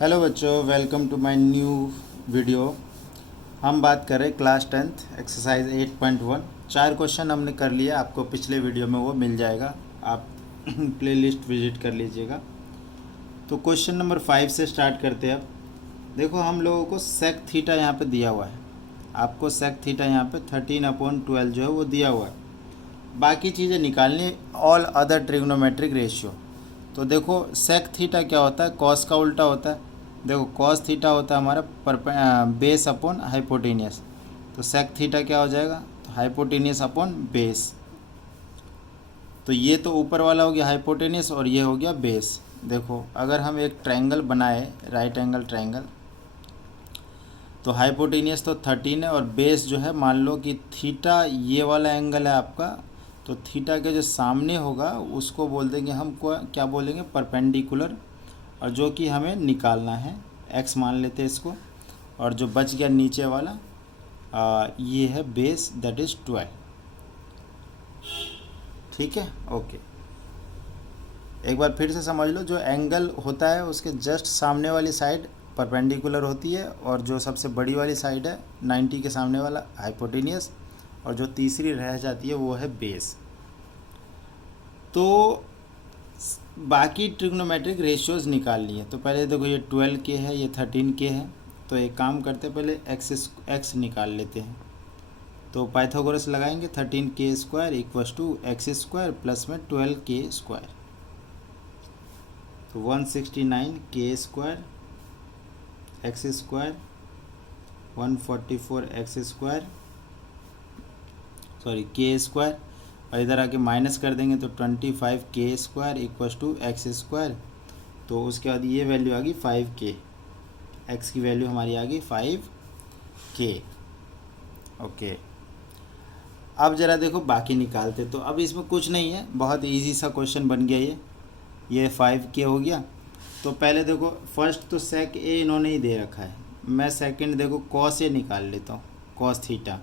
Hello बच्चों, welcome to my new video. हम बात कर रहे हैं क्लास 10th एक्सरसाइज 8.1। 4 क्वेश्चन हमने कर लिया, आपको पिछले वीडियो में वो मिल जाएगा, आप प्लेलिस्ट विजिट कर लीजिएगा। तो क्वेश्चन नंबर 5 से स्टार्ट करते हैं। अब देखो, हम लोगों को सेक थीटा यहाँ पे दिया हुआ है, आपको सेक थीटा यहाँ पे 13/12 जो है वो दिया हुआ है। बाकी चीज़ें निकालनी, ऑल अदर ट्रिग्नोमेट्रिक रेशियो। तो देखो, सेक थीटा क्या होता है, कॉस का उल्टा होता है। देखो, कॉस थीटा होता है हमारा बेस अपॉन हाइपोटेनियस। तो सेक थीटा क्या हो जाएगा, तो हाइपोटेनियस अपॉन बेस। तो ये तो ऊपर वाला हो गया हाइपोटेनियस और ये हो गया बेस। देखो, अगर हम एक ट्रायंगल बनाए, राइट एंगल ट्रायंगल, तो हाइपोटेनियस तो 13 है और बेस जो है, मान लो कि थीटा ये वाला एंगल है आपका, तो थीटा के जो सामने होगा उसको बोल देंगे हम क्या बोलेंगे, परपेंडिकुलर। और जो कि हमें निकालना है, एक्स मान लेते हैं इसको। और जो बच गया नीचे वाला ये है बेस, दैट इज़ 12। ठीक है, ओके। एक बार फिर से समझ लो, जो एंगल होता है उसके जस्ट सामने वाली साइड परपेंडिकुलर होती है, और जो सबसे बड़ी वाली साइड है 90 के सामने वाला हाइपोटेनियस, और जो तीसरी रह जाती है वो है बेस। तो बाकी ट्रिग्नोमेट्रिक रेशियोज निकालनी है। तो पहले देखो, ये 12 के है, ये 13 के है। तो एक काम करते हैं, पहले एक्स निकाल लेते हैं। तो पाइथागोरस लगाएंगे, 13k² equals to x square plus में 12k²। तो 169k² एक्स स्क्वायर 144 k², और इधर आके माइनस कर देंगे तो 25k² equals to x square. तो उसके बाद ये वैल्यू आ गई 5k, एक्स की वैल्यू हमारी आ गई 5k। ओके, अब ज़रा देखो बाकी निकालते। तो अब इसमें कुछ नहीं है, बहुत इजी सा क्वेश्चन बन गया ये 5k हो गया। तो पहले देखो, फर्स्ट तो सेक ए इन्होंने ही दे रखा है, मैं सेकंड देखो कॉस ए निकाल लेता हूँ, कॉस थीटा।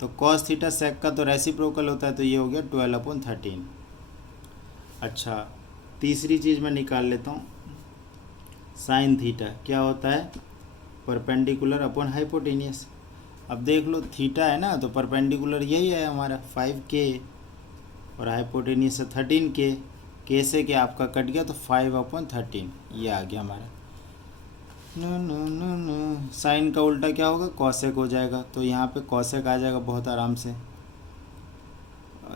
तो कॉस थीटा सेक का तो रेसिप्रोकल होता है, तो ये हो गया 12/13। अच्छा, तीसरी चीज़ मैं निकाल लेता हूँ, साइन थीटा क्या होता है, परपेंडिकुलर अपॉन हाइपोटेनियस। अब देख लो, थीटा है ना, तो परपेंडिकुलर यही है हमारा 5k, और हाइपोटेनियस है 13k। के से के आपका कट गया, तो 5/13 ये आ गया हमारा। No no no no, sine का उल्टा क्या होगा, कॉसेक हो जाएगा। तो यहाँ पे कॉसेक आ जाएगा बहुत आराम से,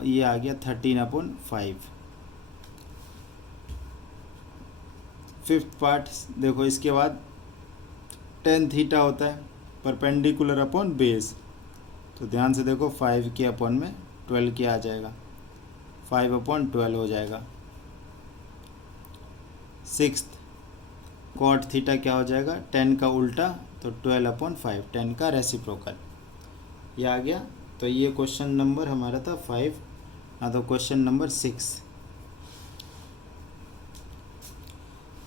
ये आ गया 13/5। फिफ्थ पार्ट देखो, इसके बाद टेन थीटा होता है परपेंडिकुलर अपॉन बेस। तो ध्यान से देखो, 5k अपॉन में 12k आ जाएगा, 5/12 हो जाएगा। सिक्स्थ, कॉट थीटा क्या हो जाएगा, 10 का उल्टा, तो 12/5, 10 का रेसिप्रोकल, ये आ गया। तो ये क्वेश्चन नंबर हमारा था 5। ना तो क्वेश्चन नंबर 6।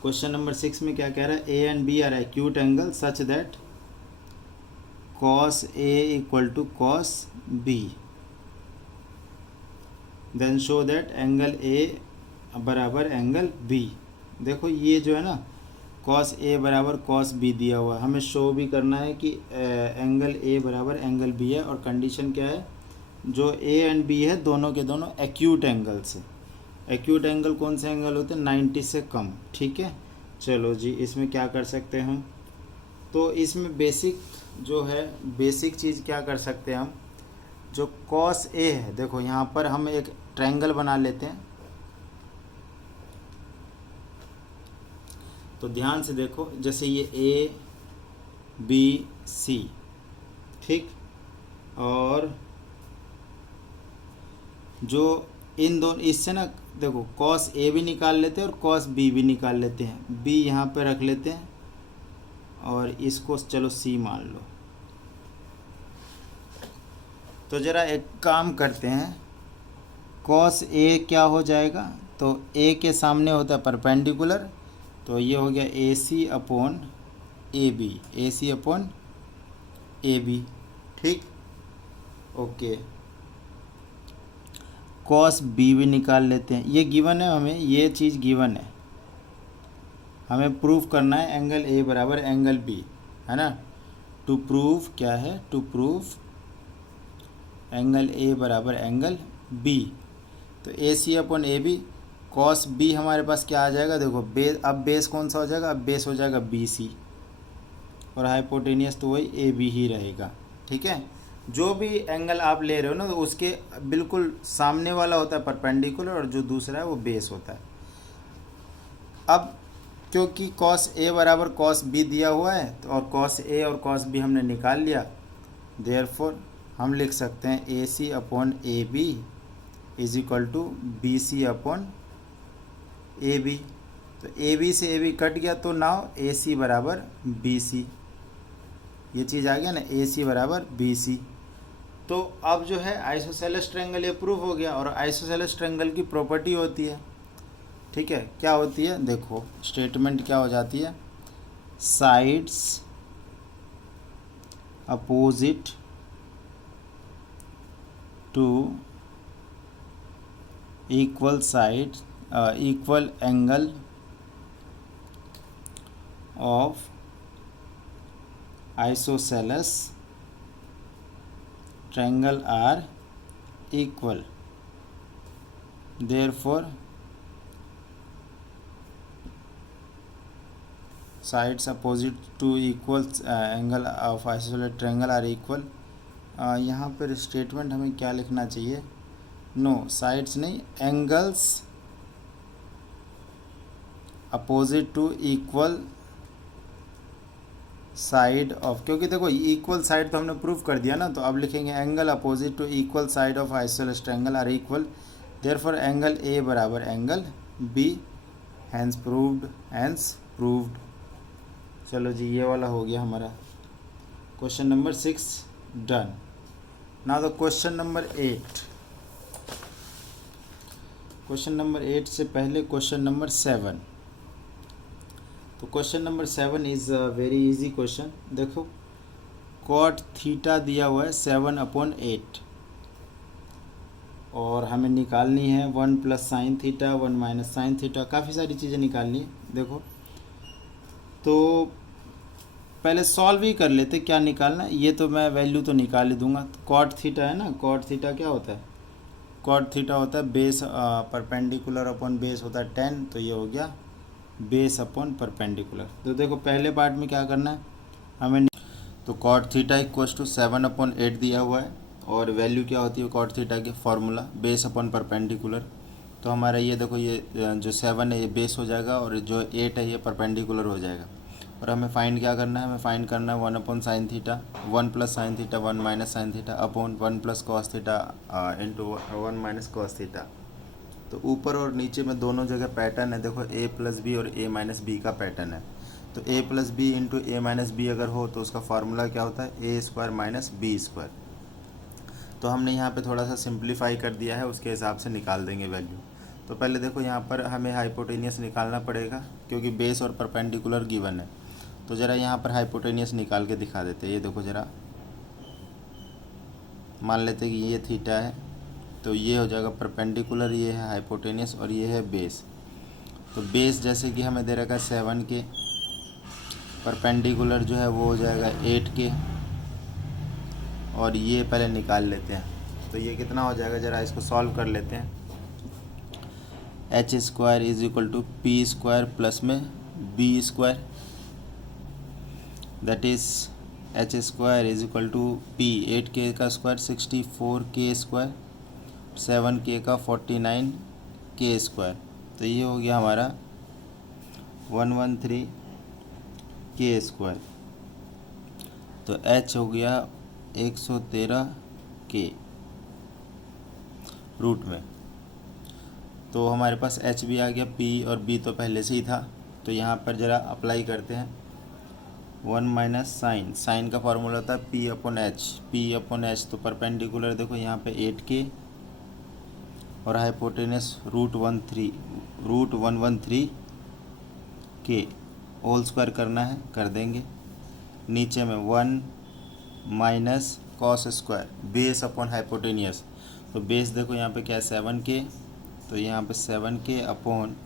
क्वेश्चन नंबर 6 में क्या कह रहा है, A and B are acute angle such that cos A equal to cos B, then show that angle A बराबर एंगल बी। देखो, ये जो है ना, कॉस ए बराबर कॉस बी दिया हुआ है, हमें शो भी करना है कि एंगल ए बराबर एंगल बी है। और कंडीशन क्या है, जो ए एंड बी है दोनों के दोनों एक्यूट एंगल्स है। एक्यूट एंगल कौन से एंगल होते हैं, 90 से कम। ठीक है, चलो जी, इसमें क्या कर सकते हैं हम, तो इसमें बेसिक जो है, बेसिक चीज़ क्या कर सकते हैं हम, जो कॉस ए है, देखो यहाँ पर हम एक ट्रायंगल बना लेते हैं। तो ध्यान से देखो, जैसे ये ए बी सी, ठीक, और जो इन दोनों, इससे ना देखो, कॉस ए भी निकाल लेते हैं और कॉस बी भी निकाल लेते हैं। बी यहाँ पे रख लेते हैं और इसको चलो सी मान लो। तो ज़रा एक काम करते हैं, कॉस ए क्या हो जाएगा, तो ए के सामने होता है परपेंडिकुलर, तो ये हो गया A C upon A B, A C upon A B. ठीक, ओके। कॉस बी भी निकाल लेते हैं, ये गिवन है हमें, ये चीज़ गिवन है हमें प्रूव करना है एंगल ए बराबर एंगल बी, है ना। टू प्रूव क्या है, टू प्रूव एंगल ए बराबर एंगल बी। तो A C upon A B, cos B हमारे पास क्या आ जाएगा, देखो बेस, अब बेस कौन सा हो जाएगा, अब बेस हो जाएगा बी सी, और हाइपोटेनियस तो वही ए बी ही रहेगा। ठीक है, जो भी एंगल आप ले रहे हो ना तो उसके बिल्कुल सामने वाला होता है परपेंडिकुलर, और जो दूसरा है वो बेस होता है। अब क्योंकि कॉस ए बराबर कॉस बी दिया हुआ है, तो और कॉस ए और कॉस बी हमने निकाल लिया, देयरफॉर हम लिख सकते हैं A C upon A B is equal to B C upon A B. तो ए बी से ए बी कट गया, तो नाउ ए सी बराबर बी सी, ये चीज़ आ गया ना, ए सी बराबर बी सी। तो अब जो है आइसोसेलेस ट्रायंगल ये प्रूव हो गया, और आइसोसेलेस ट्रायंगल की प्रॉपर्टी होती है, ठीक है, क्या होती है, देखो स्टेटमेंट क्या हो जाती है, sides opposite to equal side equal angle of isosceles triangle are equal, therefore sides opposite to equal angle of isosceles triangle are equal। यहाँ पर स्टेटमेंट हमें क्या लिखना चाहिए, नो साइड्स नहीं, angles opposite to equal side of, क्योंकि देखो equal side तो हमने प्रूव कर दिया ना, तो अब लिखेंगे angle opposite to equal side of isosceles triangle are equal, therefore angle A बराबर angle B, hence proved, hence proved. चलो जी, ये वाला हो गया हमारा question number 6 done. Now the question number 8। Question number 8 से पहले क्वेश्चन नंबर 7। तो question number 7 is very easy question. देखो कॉट थीटा दिया हुआ है 7/8, और हमें निकालनी है 1 plus sine theta 1 minus sine theta, काफ़ी सारी चीज़ें निकालनी है। देखो तो पहले सॉल्व ही कर लेते, क्या निकालना है ये तो मैं वैल्यू तो निकाल ही दूंगा। कॉट थीटा है ना, कॉट थीटा क्या होता है, कॉट थीटा होता है बेस परपेंडिकुलर अपॉन बेस होता है 10, तो ये हो गया बेस अपॉन परपेंडिकुलर। तो देखो पहले पार्ट में क्या करना है हमें, तो कॉट थीटा इक्वल्स टू 7/8 दिया हुआ है, और वैल्यू क्या होती है कॉट थीटा की, फार्मूला बेस अपॉन परपेंडिकुलर। तो हमारा ये देखो ये जो 7 है ये बेस हो जाएगा, और जो 8 है ये परपेंडिकुलर हो जाएगा। और हमें फाइंड क्या करना है, हमें फाइंड करना है 1 upon sine theta 1 plus sine theta 1 minus sine theta upon 1 plus cos theta into 1 minus cos theta. तो ऊपर और नीचे में दोनों जगह पैटर्न है, देखो ए प्लस बी और ए माइनस बी का पैटर्न है। तो ए plus B into A minus B अगर हो तो उसका फार्मूला क्या होता है, A square minus B square. तो हमने यहाँ पे थोड़ा सा सिंप्लीफाई कर दिया है, उसके हिसाब से निकाल देंगे वैल्यू। तो पहले देखो यहाँ पर हमें हाइपोटेनियस निकालना पड़ेगा, क्योंकि बेस और परपेंडिकुलर गिवन है। तो ज़रा यहाँ पर हाइपोटेनियस निकाल के दिखा देते हैं। ये देखो ज़रा, मान लेते कि ये थीटा है, तो ये हो जाएगा परपेंडिकुलर, ये है हाइपोटेनियस, और ये है बेस। तो बेस जैसे कि हमें दे रखा है 7 के, परपेंडिकुलर जो है वो हो जाएगा 8 के, और ये पहले निकाल लेते हैं। तो ये कितना हो जाएगा, ज़रा इसको सॉल्व कर लेते हैं। H square is equal to P square plus में B square, that is H square is equal to P 8k का स्क्वायर 64k स्क्वायर, 7k का 49k स्क्वायर। तो ये हो गया हमारा 113k स्क्वायर। तो h हो गया 113k रूट में। तो हमारे पास h भी आ गया, p और b तो पहले से ही था। तो यहाँ पर ज़रा अप्लाई करते हैं 1 माइनस साइन, साइन का फार्मूला होता है p upon H, p upon H. तो परपेंडिकुलर देखो यहाँ पे 8k और hypotenuse root 113k whole square करना है, कर देंगे। नीचे में 1 minus cos square base upon hypotenuse. तो बेस देखो यहाँ पे क्या है 7k, तो यहाँ पे 7k अपॉन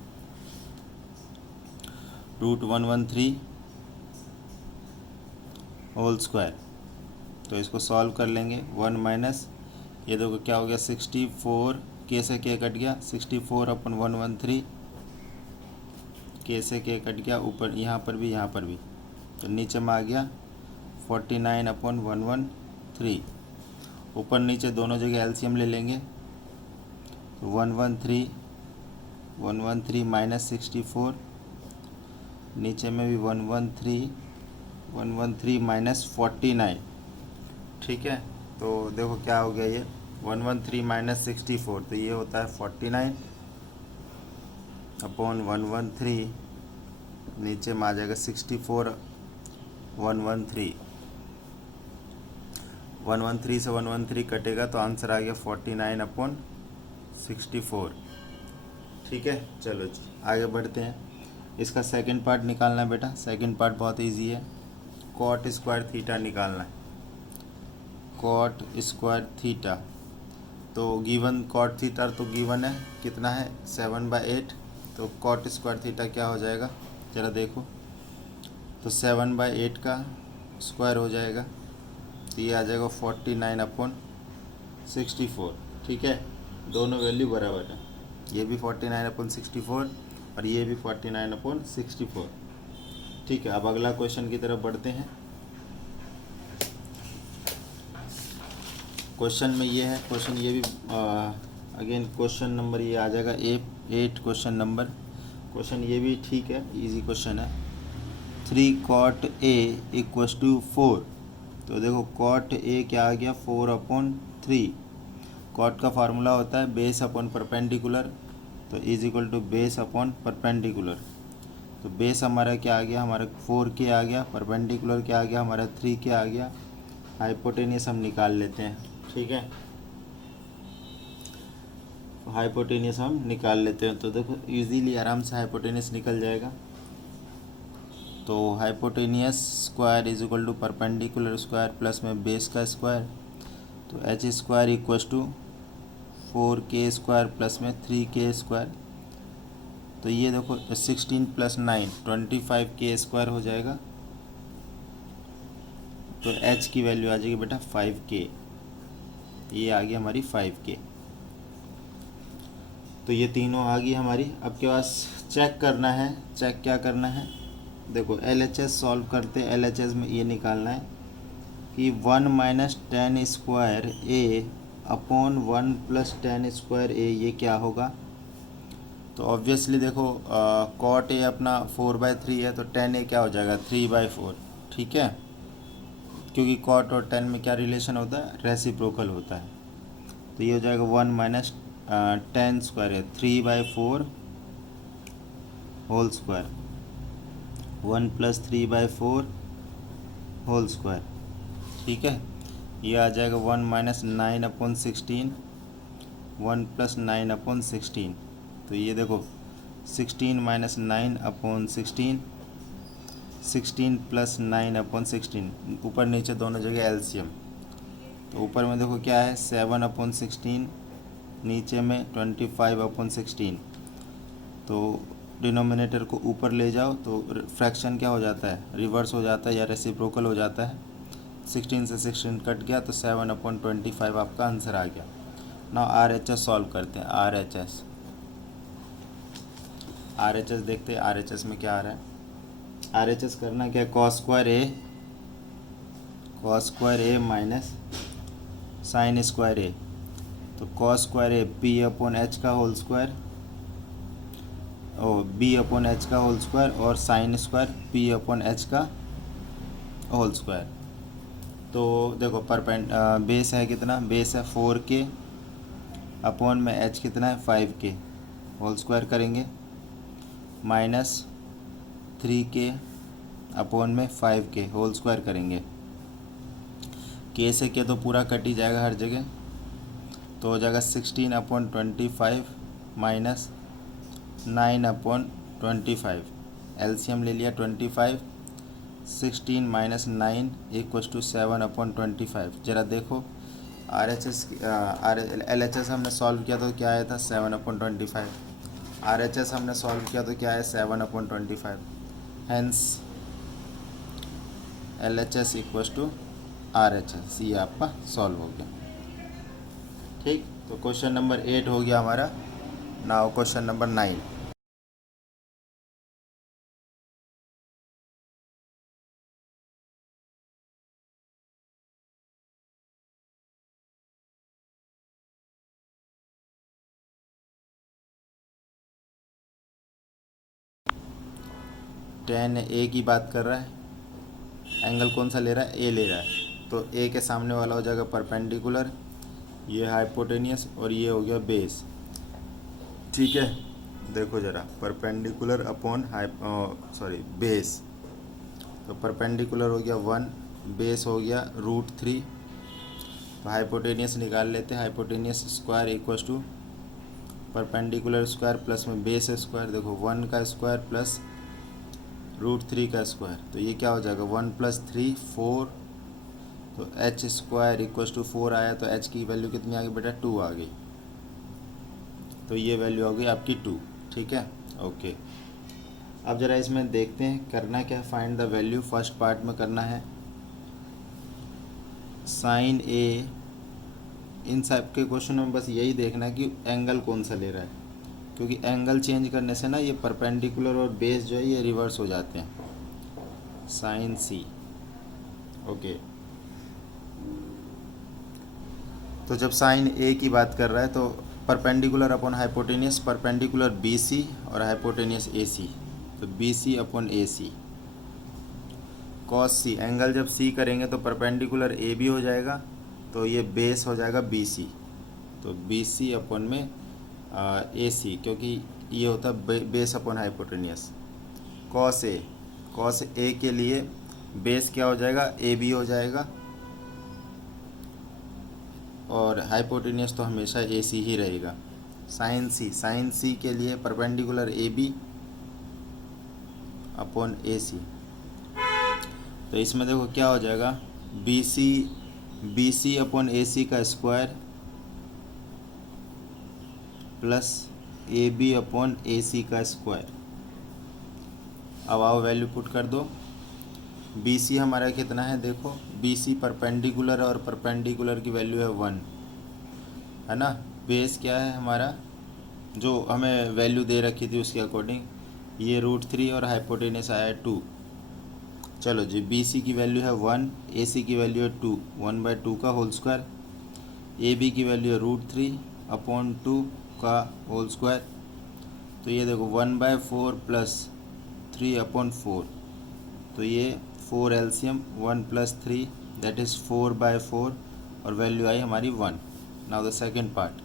√113 होल स्क्वायर। तो इसको सॉल्व कर लेंगे। 1 माइनस ये देखो क्या हो गया 64, के से के कट गया 64/113, के से के कट गया, ऊपर यहाँ पर भी, तो नीचे में आ गया 49/113। ऊपर नीचे दोनों जगह एलसीएम ले लेंगे। तो 113 माइनस 64, नीचे में भी 113 माइनस 49। ठीक है, तो देखो क्या हो गया ये 113 माइनस 64, तो ये होता है 49/113, नीचे में आ जाएगा 64/113। 113 से 113 कटेगा तो आंसर आ गया 49/64। ठीक है, चलो जी आगे बढ़ते हैं। इसका सेकंड पार्ट निकालना है बेटा। सेकंड पार्ट बहुत इजी है। कॉट स्क्वायर थीटा निकालना है। कॉट स्क्वायर थीटा, तो गिवन कॉट थीटा तो गिवन है, कितना है 7/8। तो कॉट स्क्वायर थीटा क्या हो जाएगा ज़रा देखो, तो 7/8 का स्क्वायर हो जाएगा, तो ये आ जाएगा 49/64। ठीक है, दोनों वैल्यू बराबर है, ये भी 49/64 और ये भी 49/64। ठीक है, अब अगला क्वेश्चन की तरफ बढ़ते हैं। क्वेश्चन में ये है, क्वेश्चन ये भी अगेन क्वेश्चन नंबर ये आ जाएगा 8 क्वेश्चन नंबर। क्वेश्चन ये भी ठीक है, इजी क्वेश्चन है। 3 cot A = 4। तो देखो cot A क्या आ गया 4/3। कॉट का फार्मूला होता है बेस अपॉन परपेंडिकुलर, तो = बेस अपॉन परपेंडिकुलर। तो बेस हमारा क्या आ गया, हमारा 4K आ गया, परपेंडिकुलर क्या आ गया हमारा 3K आ गया। हाइपोटेनियस हम निकाल लेते हैं। ठीक है, हाइपोटेनियस हम निकाल लेते हैं। तो देखो इजीली आराम से हाइपोटेनियस निकल जाएगा। तो hypotenuse square = perpendicular square plus में बेस का स्क्वायर, तो h square = 4K square plus में 3K स्क्वायर। तो ये देखो 16 + 9 25K स्क्वायर हो जाएगा। तो h की वैल्यू आ जाएगी बेटा 5K। ये आ गई हमारी 5K। तो ये तीनों आ गई हमारी। अब के पास चेक करना है, चेक क्या करना है, देखो LHS सॉल्व करते। LHS में ये निकालना है कि 1 minus tan square A upon 1 plus tan square A ये क्या होगा। तो ऑब्वियसली देखो cot A अपना 4/3 है, तो tan A क्या हो जाएगा 3/4। ठीक है, क्योंकि cot और tan में क्या रिलेशन होता है, रेसिप्रोकल होता है। तो ये हो जाएगा 1 माइनस tan स्क्वायर है 3/4 होल स्क्वायर, 1 + 3/4 होल स्क्वायर। ठीक है, ये आ जाएगा 1 माइनस 9/16, 1 + 9/16। तो ये देखो 16 माइनस 9/16, 16 + 9/16, ऊपर नीचे दोनों जगह एलसीएम। तो ऊपर में देखो क्या है 7/16, नीचे में 25/16। तो डिनोमिनेटर को ऊपर ले जाओ तो फ्रैक्शन क्या हो जाता है, रिवर्स हो जाता है या रेसिप्रोकल हो जाता है। 16 से 16 कट गया तो 7/25 आपका आंसर आ गया। नाउ RHS सॉल्व करते हैं। RHS देखते हैं RHS में क्या आ रहा है। RHS करना क्या है, cos square A minus sine square A। तो cos स्क्वायर A P/H का होल स्क्वायर और B/H का होल स्क्वायर और साइन स्क्वायर P/H का होल स्क्वायर। तो देखो बेस है कितना, बेस है 4K, अपॉन में h कितना है 5K, होल स्क्वायर करेंगे, माइनस 3K अपॉन में 5K होल स्क्वायर करेंगे। K से K तो पूरा कट ही जाएगा हर जगह, तो हो जाएगा 16/25 माइनस 9/25। एलसीएम ले लिया 25, 16 माइनस 9 = 7/25। ज़रा देखो LHS हमने सॉल्व किया तो क्या आया था 7/25। RHS हमने सॉल्व किया तो क्या है 7/25। Hence LHS equals to RHS। ये आपका सॉल्व हो गया। ठीक, तो क्वेश्चन नंबर 8 हो गया हमारा। Now question number 9। टेन ए की बात कर रहा है। एंगल कौन सा ले रहा है? ए ले रहा है। तो ए के सामने वाला हो जाएगा परपेंडिकुलर, ये हाइपोटेनियस और ये हो गया बेस। ठीक है, देखो ज़रा, परपेंडिकुलर अपॉन बेस। तो परपेंडिकुलर हो गया 1, बेस हो गया √3। तो हाइपोटेनियस निकाल लेते हैं। Hypotenuse square equals to perpendicular square plus में बेस स्क्वायर। देखो 1 का स्क्वायर प्लस √3 का स्क्वायर, तो ये क्या हो जाएगा 1 + 3 4। तो एच स्क्वायर इक्वल्स टू 4 आया, तो एच की वैल्यू कितनी आ गई बेटा? 2 आ गई। तो ये वैल्यू हो गई आपकी 2। ठीक है, ओके। अब ज़रा इसमें देखते हैं करना क्या है। Find the value, first part में करना है साइन ए। इन सब के क्वेश्चन में बस यही देखना है कि एंगल कौन सा ले रहा है, क्योंकि एंगल चेंज करने से ना ये परपेंडिकुलर और बेस जो है ये रिवर्स हो जाते हैं। साइन सी, ओके। तो जब साइन ए की बात कर रहा है तो perpendicular upon hypotenuse, perpendicular BC और हाइपोटेनियस AC। तो BC upon AC cos C। Angle जब C करेंगे तो परपेंडिकुलर AB हो जाएगा, तो ये बेस हो जाएगा BC। तो BC अपॉन में AC, क्योंकि ये होता है base upon hypotenuse. Cos A के लिए बेस क्या हो जाएगा? AB हो जाएगा, और हाइपोटेनियस तो हमेशा AC ही रहेगा। साइन C के लिए परपेंडिकुलर AB अपॉन AC। तो इसमें देखो क्या हो जाएगा, BC अपॉन AC का square plus AB upon AC का स्क्वायर। अब आओ वैल्यू पुट कर दो। BC हमारा कितना है? देखो BC परपेंडिकुलर, और परपेंडिकुलर की वैल्यू है 1, है ना। बेस क्या है हमारा, जो हमें वैल्यू दे रखी थी उसके अकॉर्डिंग, ये √3 और हाइपोटेनियस आया 2। चलो जी, BC की वैल्यू है 1, AC की वैल्यू है 2, 1/2 का होल स्क्वायर। AB की वैल्यू है √3 अपॉन 2 का होल स्क्वायर। तो ये देखो 1/4 प्लस 3 अपॉन 4, तो ये 4 एलसीएम 1 + 3 दैट इज़ 4/4, और वैल्यू आई हमारी 1। Now the second part.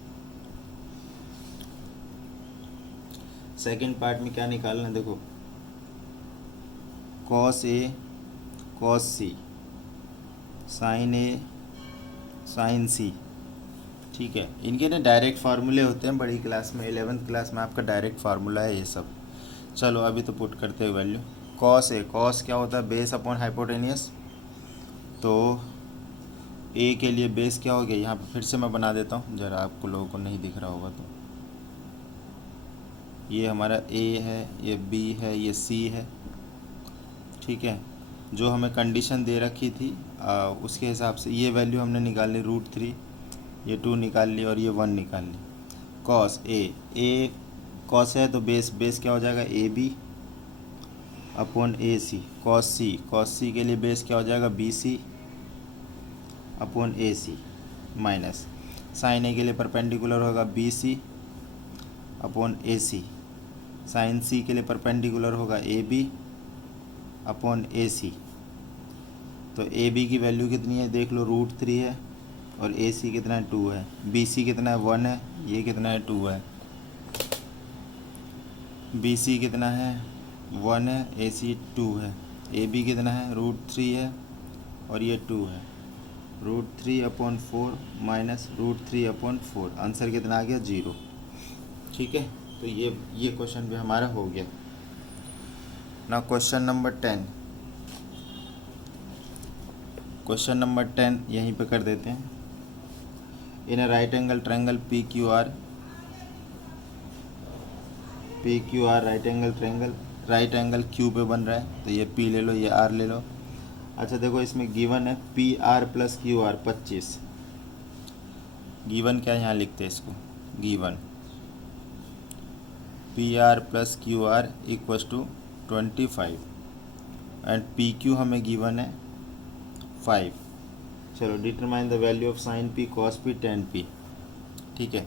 Second part में क्या निकालना है? देखो cos A cos C, sine A sine C। ठीक है, इनके ना डायरेक्ट फार्मूले होते हैं बड़ी क्लास में, 11th क्लास में आपका डायरेक्ट फार्मूला है ये सब। चलो अभी तो पुट करते हैं वैल्यू। कॉस क्या होता है? Base upon hypotenuse. तो A के लिए बेस क्या हो गया? यहाँ पे फिर से मैं बना देता हूँ, ज़रा आपको लोगों को नहीं दिख रहा होगा। तो ये हमारा A है, ये B है, ये C है। ठीक है, जो हमें कंडीशन दे रखी थी उसके हिसाब से ये वैल्यू हमने निकाल ली, √3, ये 2 निकाल ली और ये 1 निकाल ली। कॉस A कॉस है तो बेस क्या हो जाएगा? AB upon AC। Cos C के लिए बेस क्या हो जाएगा? BC upon AC minus sine A के लिए परपेंडिकुलर होगा BC upon AC। Sine C के लिए परपेंडिकुलर होगा AB अपॉन AC। तो AB की वैल्यू कितनी है? देख लो, √3 है, और AC कितना है? 2 है। BC कितना है? 1 है। ये कितना है? 2 है। BC कितना है? 1 है। AC 2 है। AB कितना है? √3 है, और ये 2 है। √3 अपॉन 4 माइनस √3 अपॉन 4, आंसर कितना आ गया? 0। ठीक है, तो ये क्वेश्चन भी हमारा हो गया ना। क्वेश्चन नंबर 10, क्वेश्चन नंबर 10 यहीं पे कर देते हैं। In a right angle triangle PQR right angle triangle, right angle Q पे बन रहा है, तो ये पी ले लो, ये आर ले लो। अच्छा देखो इसमें गिवन है P R plus Q R 25। Given क्या यहाँ लिखते हैं इसको, given P R plus Q R equals to 25 and P Q हमें गिवन है 5। चलो determine the value of sine P cos P tan P. ठीक है,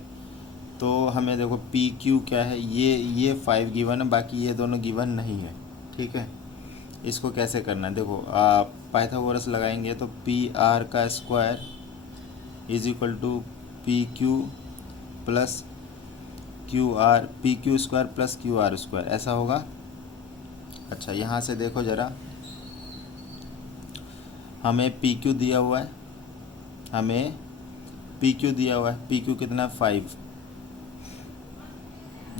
तो हमें देखो पी क्यू क्या है, ये 5 गिवन है, बाकी ये दोनों गिवन नहीं है। ठीक है, इसको कैसे करना है, देखो आप पाइथागोरस लगाएंगे तो पी आर का square is equal to P Q plus Q R, P Q square plus Q R square, ऐसा होगा। अच्छा यहाँ से देखो ज़रा, हमें पी क्यू दिया हुआ है, हमें पी क्यू दिया हुआ है, पी क्यू कितना 5।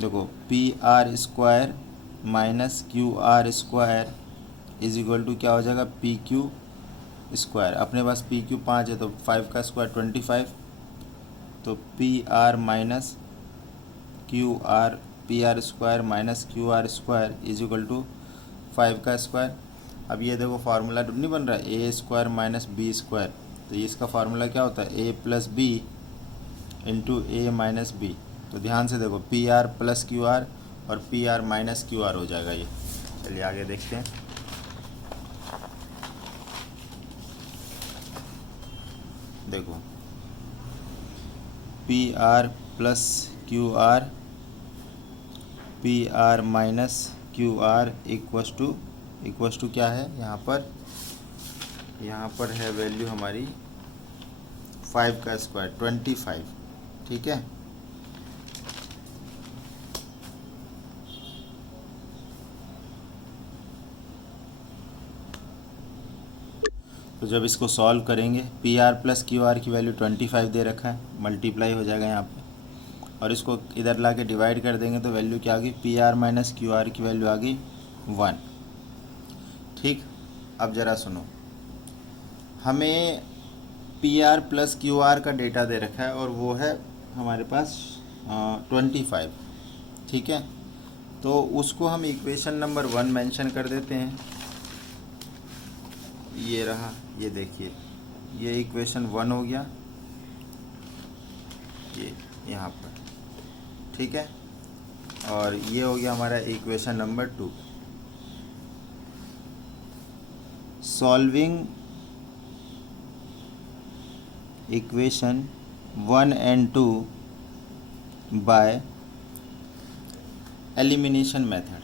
देखो P R square minus Q R square is equal to क्या हो जाएगा, पी क्यू स्क्वायर। अपने पास पी क्यू 5 है तो 5 का स्क्वायर 25, तो P R minus Q R, P R square minus Q R square is equal to 5 का square. अब ये देखो फार्मूला नहीं बन रहा है, A square minus B square, तो इसका फार्मूला क्या होता है, A plus B into A minus B. तो ध्यान से देखो P R plus Q R और P R minus Q R हो जाएगा ये। चलिए आगे देखते हैं। देखो P R plus Q R, P R minus Q R equals to क्या है यहाँ पर है वैल्यू हमारी 5 का स्क्वायर 25। ठीक है, तो जब इसको सॉल्व करेंगे P R plus Q are की वैल्यू 25 दे रखा है, मल्टीप्लाई हो जाएगा यहाँ पे, और इसको इधर ला के डिवाइड कर देंगे तो वैल्यू क्या आ गई, P R minus Q are की वैल्यू आ गई 1। ठीक, अब ज़रा सुनो, हमें P R plus Q are का डेटा दे रखा है और वो है हमारे पास 25। ठीक है, तो उसको हम इक्वेशन नंबर 1 मेंशन कर देते हैं। ये रहा, ये देखिए ये इक्वेशन 1 हो गया, ये यहाँ पर। ठीक है, और ये हो गया हमारा equation number 2। Solving equation 1 and 2 by elimination method.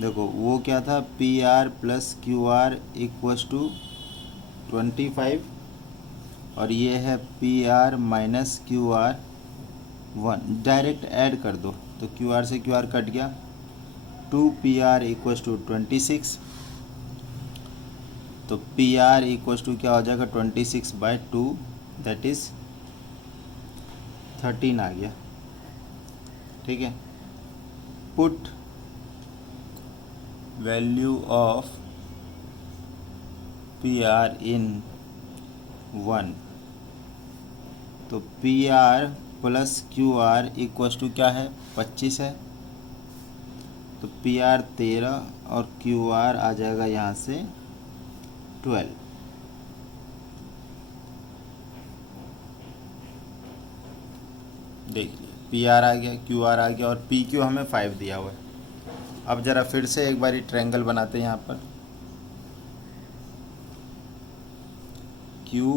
देखो वो क्या था, P R plus Q R equals to 25 और ये है P R minus Q R 1। Direct add कर दो तो क्यू आर से क्यू आर कट गया, 2 पी आर इक्वस टू 26। तो पी आर इक्वस टू क्या हो जाएगा, 26/2 दैट इज़ 13 आ गया। ठीक है, put value of P R in 1, तो P R plus Q R equals to क्या है, 25 है, तो पी आर 13 और क्यू आर आ जाएगा यहाँ से 12। देख लिया, पी आर आ गया, क्यू आर आ गया और पी क्यू हमें 5 दिया हुआ है। अब ज़रा फिर से एक बारी ट्रायंगल बनाते हैं यहाँ पर, क्यू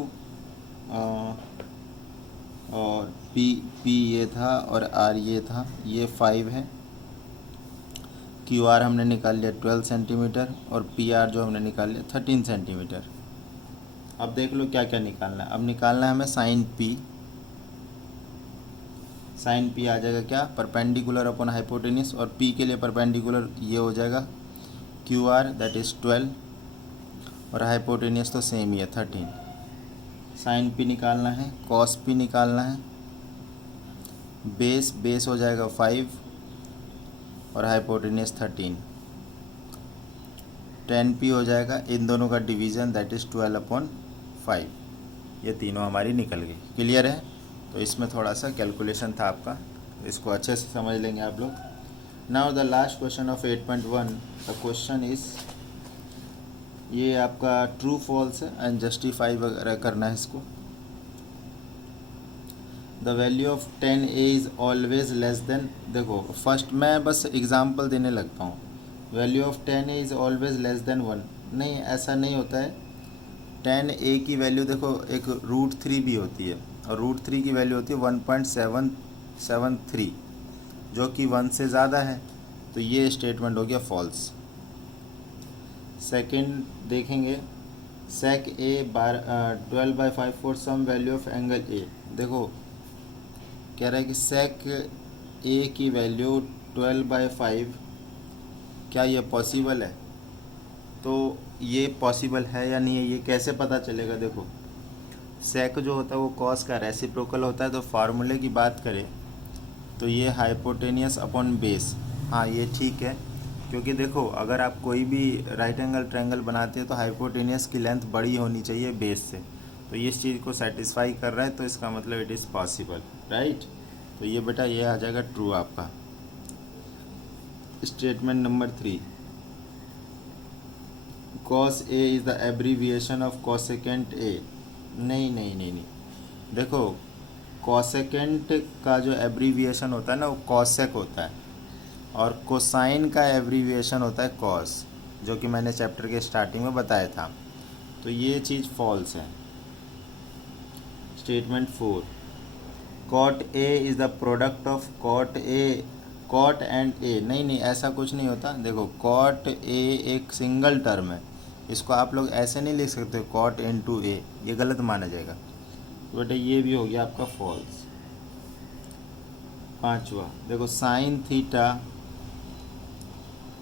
और पी ये था और आर ये था, ये 5 है, क्यू आर हमने निकाल लिया 12 सेंटीमीटर और पी आर जो हमने निकाल लिया 13 सेंटीमीटर। अब देख लो क्या क्या निकालना है। अब निकालना है हमें साइन पी। साइन पी आ जाएगा क्या, परपेंडिकुलर अपॉन हाइपोटेन्यूस, और पी के लिए परपेंडिकुलर ये हो जाएगा क्यू आर दैट इज़ 12 और हाइपोटेन्यूस तो सेम ही है 13। साइन पी निकालना है, कॉस पी निकालना है, बेस हो जाएगा 5 और हाइपोटेन्यूस 13। टेन पी हो जाएगा, इन दोनों का डिवीज़न दैट इज़ 12/5। ये तीनों हमारी निकल गई। क्लियर है, तो इसमें थोड़ा सा कैलकुलेशन था आपका, इसको अच्छे से समझ लेंगे आप लोग। Now the last question of 8.1, the question is, ये आपका ट्रू फॉल्स है एंड जस्टिफाई वगैरह करना है इसको। The value of 10a is always less than, देखो फर्स्ट मैं बस एग्जांपल देने लगता हूँ। Value of 10a is always less than 1, नहीं ऐसा नहीं होता है। 10a की वैल्यू देखो एक √3 भी होती है, और √3 की वैल्यू होती है 1.773, जो कि 1 से ज़्यादा है, तो ये स्टेटमेंट हो गया फॉल्स। सेकंड देखेंगे, sec a 12/5 for some value of angle a। देखो कह रहा है कि sec a की वैल्यू 12/5, क्या ये पॉसिबल है? तो ये पॉसिबल है या नहीं है, ये कैसे पता चलेगा? देखो sec जो होता है वो cos का रेसिप्रोकल होता है, तो फार्मूले की बात करें तो ये हाइपोटेनियस अपॉन बेस, हाँ ये ठीक है, क्योंकि देखो अगर आप कोई भी राइट एंगल ट्रायंगल बनाते हैं तो हाइपोटेनियस की लेंथ बड़ी होनी चाहिए बेस से, तो ये इस चीज़ को सेटिस्फाई कर रहा है, तो इसका मतलब इट इज़ पॉसिबल, राइट। तो ये बेटा ये आ जाएगा ट्रू आपका। Statement number 3, cos a is the abbreviation of cosecant a। नहीं नहीं नहीं नहीं, देखो cosecant का जो एब्रीविएशन होता है ना वो cosec होता है, और कोसाइन का एब्रीविएशन होता है cos, जो कि मैंने चैप्टर के स्टार्टिंग में बताया था, तो ये चीज़ फॉल्स है। Statement 4, cot a is the product of cot and a। नहीं नहीं ऐसा कुछ नहीं होता, देखो cot a एक सिंगल टर्म है, इसको आप लोग ऐसे नहीं लिख सकते cot into a, ये गलत माना जाएगा, तो बेटा ये भी हो गया आपका फॉल्स। पांचवा देखो साइन थीटा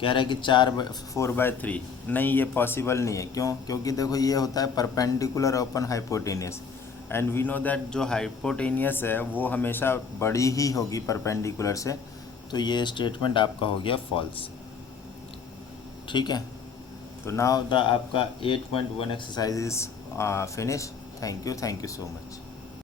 कह रहा है कि 4/3, नहीं ये पॉसिबल नहीं है, क्यों? क्योंकि देखो ये होता है perpendicular upon hypotenuse, and we know that जो हाइपोटेनियस है वो हमेशा बड़ी ही होगी परपेंडिकुलर से, तो ये स्टेटमेंट आपका हो गया फॉल्स, ठीक है। तो नाउ द आपका 8.1 exercise is finish. Thank you so much.